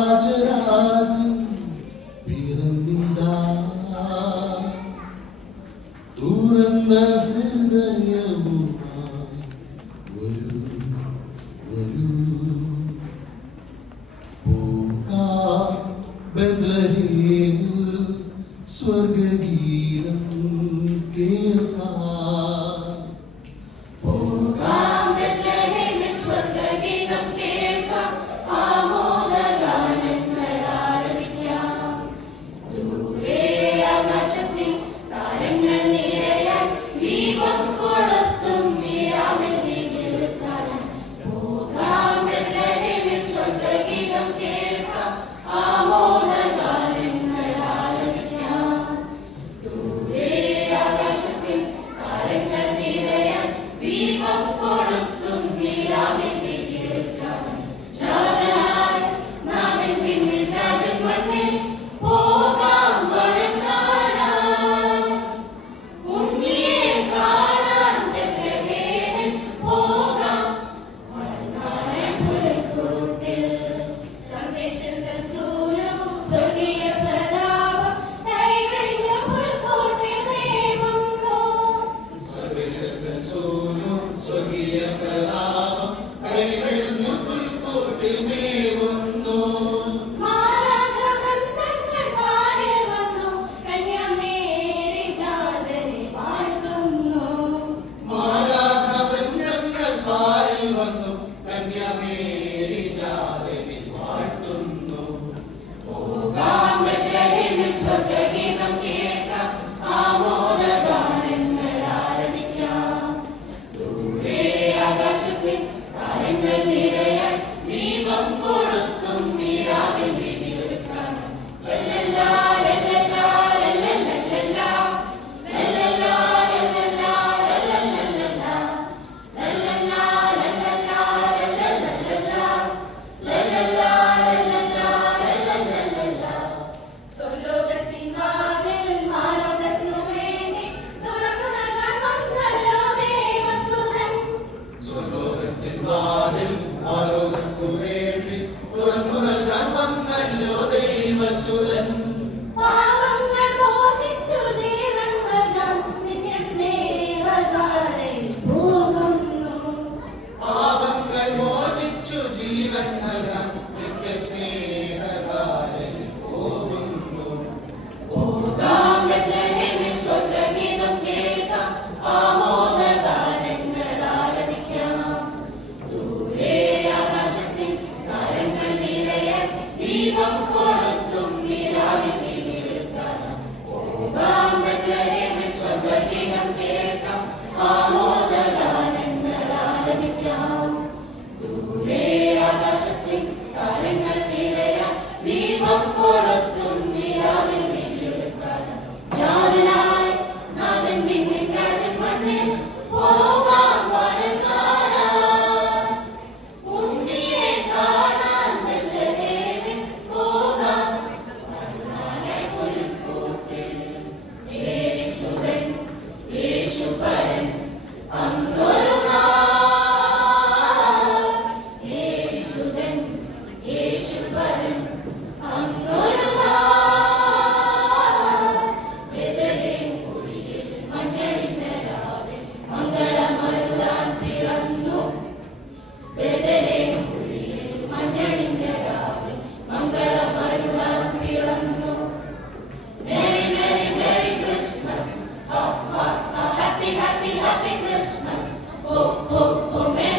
രാജരാജൻ പിറന്നിതാ തുറന്ന ഹൃദയവുമായി വരൂ വരൂ പോകാം ബെത്ലഹേമിൽ സ്വർഗഗീതം കേൾക്കാം ദൂരെ ആകാശത്തിൽ താരങ്ങൾ നിറയാൻ ദീപം കൊളുത്തും നിലാവിൽ നീയൊരുക്കാൻ ജാതനായി നാഥൻ മിന്നിൻ രാജൻ മണ്ണിൽ പോകാൻ വരകാനായി ഉണ്ണിയെ കാണാൻ ബെത്ലഹേമിൽ പോകാം പുൽക്കൂട്ടിൽ യേശുവൻ യേശുപരൻ അങ്ങൊരു നാൾ യേശുവൻ യേശുപരൻ അങ്ങൊരു നാൾ ബെത്ലഹേം കുടിയിൽ മഞ്ഞണിഞ്ഞ രാവിൽ മംഗളമരുളാൻ പിറന്നു ബെത്ലഹേം കുടിയിൽ മഞ്ഞണിഞ്ഞ രാവിൽ മംഗളമരുളാൻ പിറന്നു Merry, Merry, Merry Christmas. Oh, oh, oh, happy, happy, happy Christmas. Oh, oh, oh, Merry.